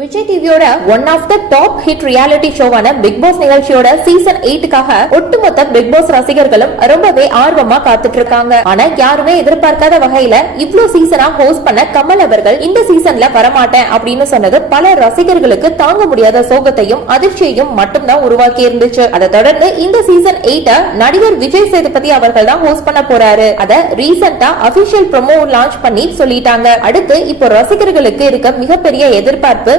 விஜய் டிவியோட one of the top hit reality ஷோவான big pass நிகழ்ச்சியோட season எயிட்டுக்காக ஒட்டுமொத்த பிக் பாஸ் ரசிகர்களும் ரொம்பவே ஆர்வமா காத்துட்டு இருக்காங்க ஆனா யாருமே எதிர்பார்க்காத வகையில இவ்ளோ சீசனா ஹோஸ்ட் பண்ண கமல் அவர்கள் இந்த சீசன்ல வரமாட்டேன் அப்படின்னு சொன்னது பல ரசிகர்களுக்கு தாங்க முடியாத சோகத்தையும் அதிர்ச்சியையும் மட்டும்தான் உருவாக்கி இருந்துச்சு. அதை தொடர்ந்து இந்த சீசன் எயிட்ட நடிகர் விஜய் சேதுபதி அவர்கள் தான் ஹோஸ்ட் பண்ண போறாரு. அத ரீசெண்டா அபிஷியல் ப்ரொமோ லான்ச் பண்ணி சொல்லிட்டாங்க. அடுத்து இப்போ ரசிகர்களுக்கு இருக்க மிகப்பெரிய எதிர்பார்ப்பு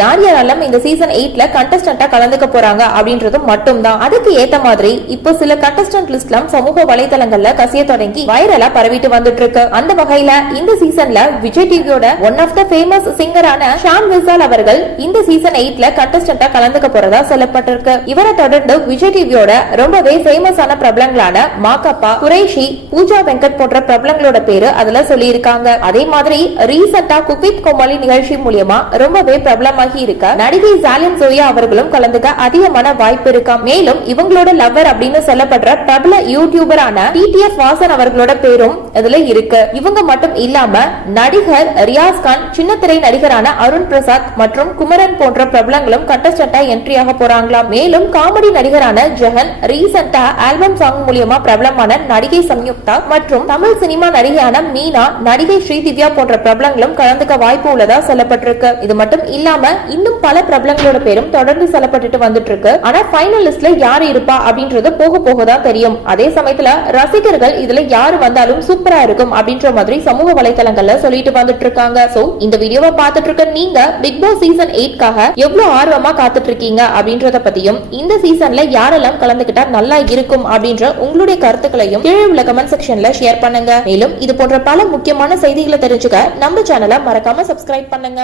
யார் யாரெல்லாம் இந்த சீசன் எயிட்ல கண்டஸ்டண்டா கலந்துக்க போறாங்க அப்படின்றது மட்டும்தான். அதுக்கு ஏத்த மாதிரி இப்போ சில கண்டஸ்டன்ட் லிஸ்ட்லாம் சமூக வலைதளங்கள்ல கசிய தொடங்கி வைரலா பரவிட்டு வந்துட்டு இருக்கு அந்த வகையில இந்த சீசன்ல விஜய் டிவியோட ஒன் ஆஃப் த ஃபேமஸ் சிங்கரான ஷான் விசால் அவர்கள் இந்த சீசன் எயிட்ல கண்டஸ்டண்டா கலந்துக்க போறதா சொல்லப்பட்டிருக்கு. இவரை தொடர்ந்து விஜய் டிவியோட ரொம்பவே ஃபேமஸான பிரபலங்களான மாக்கப்பா குரேஷி பூஜா வெங்கட் போன்ற பிரபலங்களோட பேரு அதுல சொல்லியிருக்காங்க. அதே மாதிரி ரீசெண்டா குக்வித் கோமாளி நிகழ்ச்சி மூலியமா ரொம்பவே பிரபலமாகி இருக்க நடிகை ஜாலியன் சோயா அவர்களும் கலந்துக்க அதிகமான வாய்ப்பு இருக்கா மேலும் இவங்களோட லவ்வர் அப்படின்னு சொல்லப்படுற பிரபல யூடியூபரான டிடிஎஃப் வாசன் அவர்களோட பேரும் இதுல இருக்கு. இவங்க மட்டும் இல்லாம நடிகர் ரியாஸ் கான் சின்னத்திரை நடிகரான அருண் பிரசாத் மற்றும் குமரன் போன்ற பிரபலங்களும் கண்டஸ்டன்டா என்ட்ரி ஆக போறாங்களாம். மேலும் காமெடி நடிகரான ஜெகன் ரீசெண்டா ஆல்பம் சாங் மூலியமா பிரபலமான நடிகை சம்யுக்தா மற்றும் தமிழ் சினிமா நடிகையான மீனா நடிகை ஸ்ரீதிவ்யா போன்ற பிரபலங்களும் கலந்துக்க வாய்ப்பு உள்ளதா சொல்லப்பட்டிருக்கு. இது மட்டும் இல்லாம இன்னும் பல பிரபலங்களோட பேரும் தொடர்ந்து சொல்லப்பட்டுட்டு வந்துட்டு இருக்கு ஆனா ஃபைனல் லிஸ்ட்ல யாரு இருப்பா அப்படின்றது போக போக தான் தெரியும். அதே சமயத்துல ரசிகர்கள் இதுல யாரு வந்தாலும் சூப்பரா இருக்கும் அப்படின்ற மாதிரி சமூக வலைதளங்கள்ல சொல்லிட்டு வந்துட்டு இருக்காங்க சோ இந்த வீடியோவை பார்த்துட்டு இருக்க நீங்க பிக் பாஸ் சீசன் எயிட்காக எவ்வளவு ஆர்வமா காத்துட்டு இருக்கீங்க அப்படின்றத பத்தியும் இந்த சீசன்ல யாரெல்லாம் கலந்துகிட்டா நல்லா இருக்கும் அப்படின்ற உங்களுடைய கருத்துக்களையும் கீழே உள்ள கமெண்ட் செக்ஷன்ல ஷேர் பண்ணுங்க. மேலும் இது போன்ற பல முக்கியமான செய்திகளை தெரிஞ்சுக்க நம்ம சேனலை மறக்காம சப்ஸ்கிரைப் பண்ணுங்க.